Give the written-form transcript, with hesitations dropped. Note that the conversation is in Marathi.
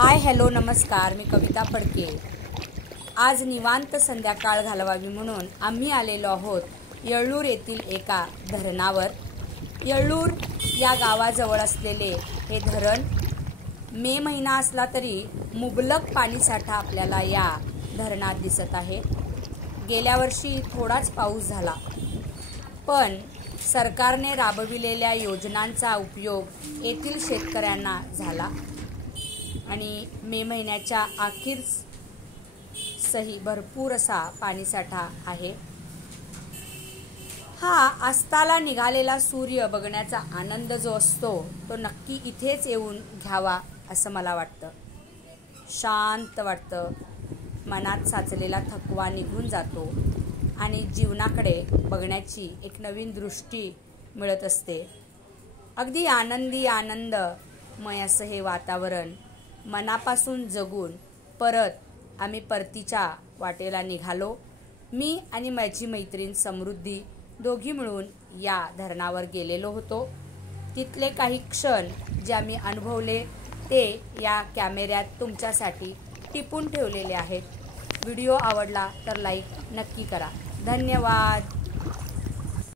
हाय हॅलो नमस्कार, मी कविता फडके। आज निवांत संध्याकाळ घालवावी म्हणून आम्ही आलेलो आहोत येळ्ळूर येथील एका धरणावर। येळ्ळूर या गावाजवळ असलेले हे धरण मे महिना असला तरी मुबलक पाणीसाठा आपल्याला या धरणात दिसत आहे। गेल्या वर्षी थोडाच पाऊस झाला, पण सरकारने राबविलेल्या योजनांचा उपयोग येथील शेतकऱ्यांना झाला आणि मे महिन्याच्या अखेरीस सही भरपूर असा पाणीसाठा आहे। हा अस्ताला निघालेला सूर्य बघण्याचा आनंद जो असतो तो नक्की इथेच येऊन घ्यावा असं मला वाटतं। शांत वाटतं, मनात साचलेला थकवा निघून जातो आणि जीवनाकडे बघण्याची एक नवीन दृष्टी मिळत असते। अगदी आनंदमय असं हे वातावरण मनापासून जगून परत आम्ही परतीच्या वाटेला निघालो। मी आणि माझी मैत्रीण समृद्धी दोघी मिळून या धरणावर गेलेलो होतो। तिथले काही क्षण जे आम्ही अनुभवले ते या कॅमेऱ्यात तुमच्यासाठी टिपून ठेवलेले आहेत। व्हिडिओ आवडला तर लाईक नक्की करा। धन्यवाद।